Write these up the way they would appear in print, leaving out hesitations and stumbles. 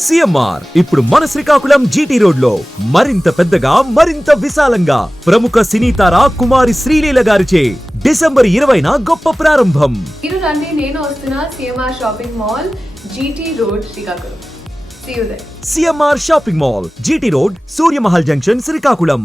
CMR ఇప్పుడు మన Srikakulam GT road లో మరింత పెద్దగా మరింత విశాలంగా ప్రముఖ సినీ తార కుమారి శ్రీలీల గారిచే డిసెంబర్ 20న గొప్ప ప్రారంభం. మీరు రండి, నేను వస్తున్నా CMR shopping mall GT road Srikakulam. See you there. CMR shopping mall GT road Surya Mahal junction Srikakulam.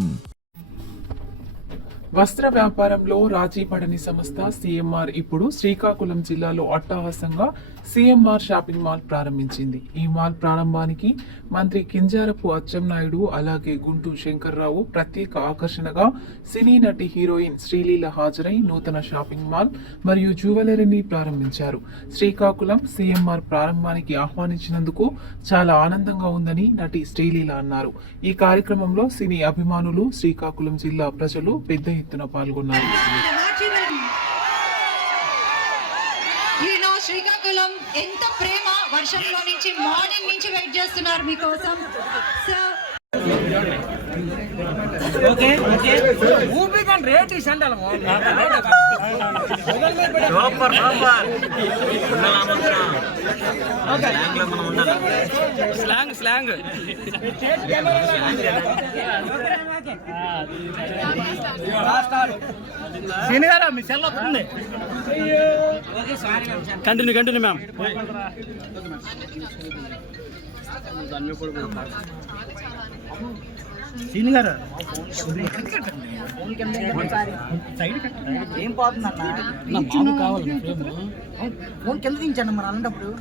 వస్త్ర వ్యాపారంలో రాజీ పడని సంస్థ సిఎంఆర్ ఇప్పుడు శ్రీకాకుళం జిల్లాలో అట్టహాసంగా సిఎంఆర్ షాపింగ్ మాల్ ప్రారంభించింది. ఈ మాల్ ప్రారంభానికి మంత్రి కింజారపు అచ్చెన్నాయుడు అలాగే గుంటూరు శంకర్రావు ప్రత్యేక ఆకర్షణగా సినీ నటి హీరోయిన్ శ్రీలీల హాజరై నూతన షాపింగ్ మాల్ మరియు జ్యువెలరీని ప్రారంభించారు. శ్రీకాకుళం సిఎంఆర్ ప్రారంభానికి ఆహ్వానించినందుకు చాలా ఆనందంగా ఉందని నటి శ్రీలీల అన్నారు. ఈ కార్యక్రమంలో సినీ అభిమానులు, శ్రీకాకుళం జిల్లా ప్రజలు పెద్ద ఎత్తున పాల్గొన్నారు. శ్రీకాకుళం ఎంత ప్రేమ, వర్షంలో నుంచి మార్నింగ్ నుంచి వెయిట్ చేస్తున్నారు మీకోసం. Continue ma'am. ఏం పోతుందన్న ఫోన్ కింద దించండి మరి అలాంటప్పుడు.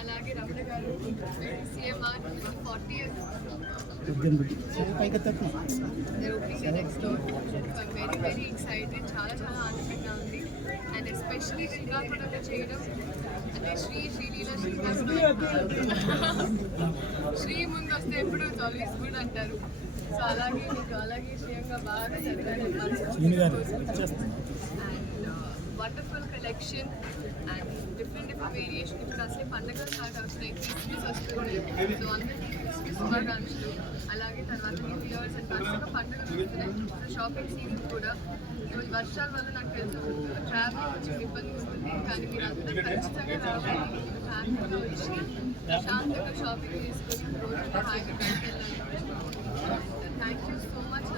అలాగే రమణ గారు CMR 40th next very excited, చాలా ఆనందంగా ఉంది. అండ్ ఎస్పెషలీ శ్రీకాకుళంలో చేయడం అంటే శ్రీలీల శ్రీ ముందు వస్తే ఎప్పుడు ఆల్వేస్ గుడ్ అంటారు. సో అలాగే మీకు అలాగే శ్రేయంగా బాగా చదివాను. Wonderful collection and different variation. ఇప్పుడు అసలే పండుగ స్టార్ట్ అవుతున్నాయి, క్రిస్మస్ వస్తుంది. సో అందరికీ క్రిస్మస్ శుభాకాంక్షలు. అలాగే తర్వాత న్యూ ఇయర్స్ అండ్ వరుసగా పండుగలు వస్తున్నాయి. షాపింగ్ సీజన్ కూడా. సో ఈ వర్షాల వల్ల నాకు తెలుసు ట్రావెలింగ్ కొంచెం ఇబ్బంది ఉంటుంది, కానీ మీరు అందరూ ఖచ్చితంగా రావాలి. ఫ్యామిలీతో వచ్చి ప్రశాంతంగా షాపింగ్ చేసుకొని రోజుల్లో హాయిగా బయటకెళ్ళాలి. Thank you so much.